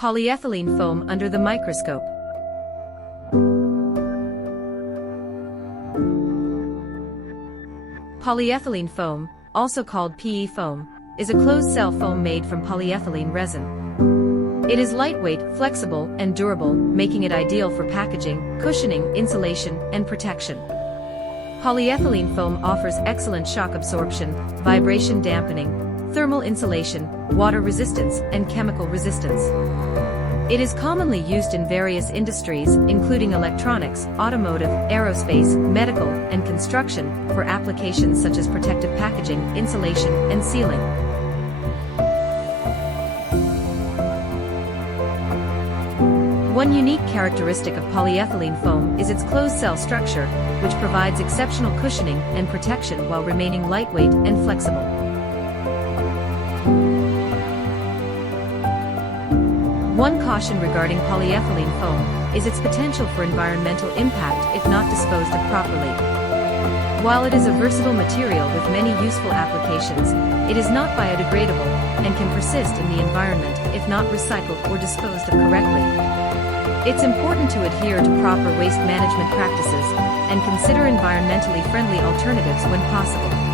Polyethylene foam under the microscope. Polyethylene foam, also called PE foam, is a closed-cell foam made from polyethylene resin. It is lightweight, flexible, and durable, making it ideal for packaging, cushioning, insulation, and protection. Polyethylene foam offers excellent shock absorption, vibration dampening, thermal insulation, water resistance, and chemical resistance. It is commonly used in various industries, including electronics, automotive, aerospace, medical, and construction, for applications such as protective packaging, insulation, and sealing. One unique characteristic of polyethylene foam is its closed-cell structure, which provides exceptional cushioning and protection while remaining lightweight and flexible. One caution regarding polyethylene foam is its potential for environmental impact if not disposed of properly. While it is a versatile material with many useful applications, it is not biodegradable and can persist in the environment if not recycled or disposed of correctly. It's important to adhere to proper waste management practices and consider environmentally friendly alternatives when possible.